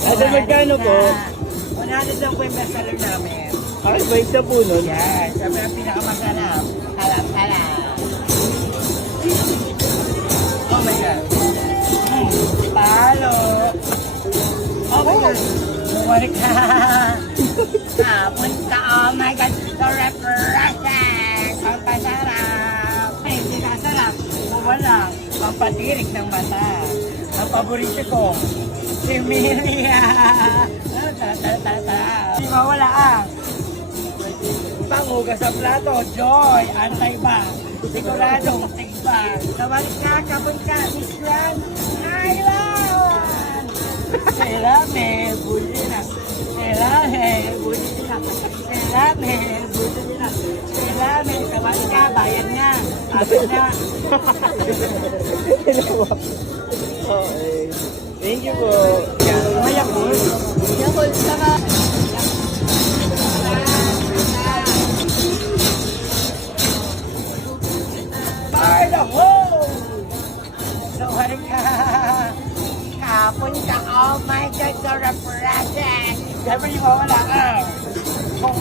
Ate, magkano po? 100 lang po yung best seller namin. Ay, bait na po nun. Yan, sabi ang pinakamasarap. Halap-halap. Oh my God. Palo. Oh my God. Bumalik ka. Punta, oh my God. So refreshing. Pampasarap. Ay, hindi kasarap. Wala. Pampatirik ng mata. Ang paborito ko, si Milia. Di mawala ang panghugas sa plato. Joy, antay ba? Siguradong tigba. Sabalik ka, kapon ka, Miss Grand Island. Selame, buli na. Selame, buli na. Selame, buli na. Selame, sabalik ka, bayad na. Abot na. Okay. Thank you po. Mayak mo. Yakult saka By the hole! So, ka. Kapon ka. Oh my God, so refreshing. Siyempre, yung mawala ka. Kung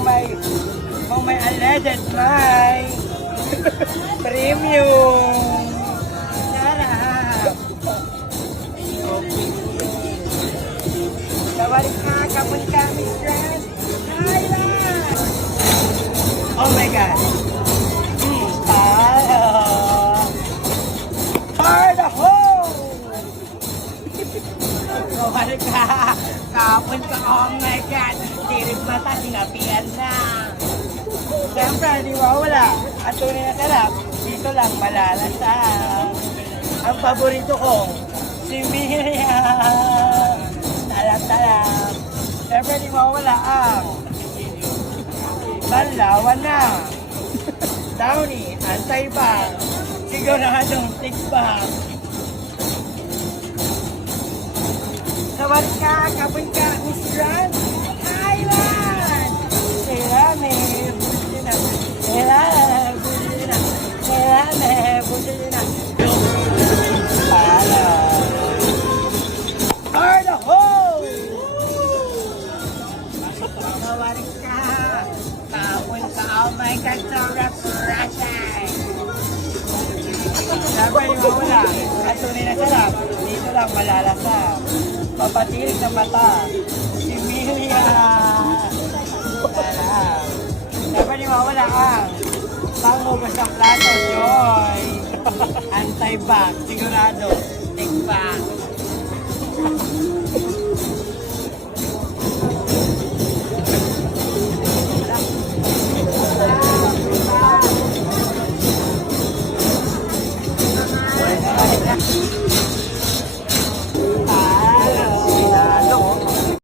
may alleged, may premium. Sarap. Sawari ka, kapon ka, Miss Grand Island. Oh my God. For the hole! Sawari ka, kapon ka, oh my God. Tirik mata, sinapian na. Siyempre, di mawala. At tunay na sarap, dito lang malalasang. Ang paborito ko, si Miriam. Talap-talap. Siyempre, di mawala ang Banlawan na. Downy, antay pa. Siguradong tikbang. Sawari ka, kapon ka, Miss Grand Island. Selame, buti na. Selame, buti na. Selame, buti na. Pala. For the hole! Sawari ka. Kapon ka, oh my God, so refreshing. Sabi yung mawala, at tunay na sarap, dito lang malalasa. Papatirik ng mata, si Milia. Sarap. Sabi yung mawala ang panghugas ng plato, Joy. Antay-back, sigurado, take back.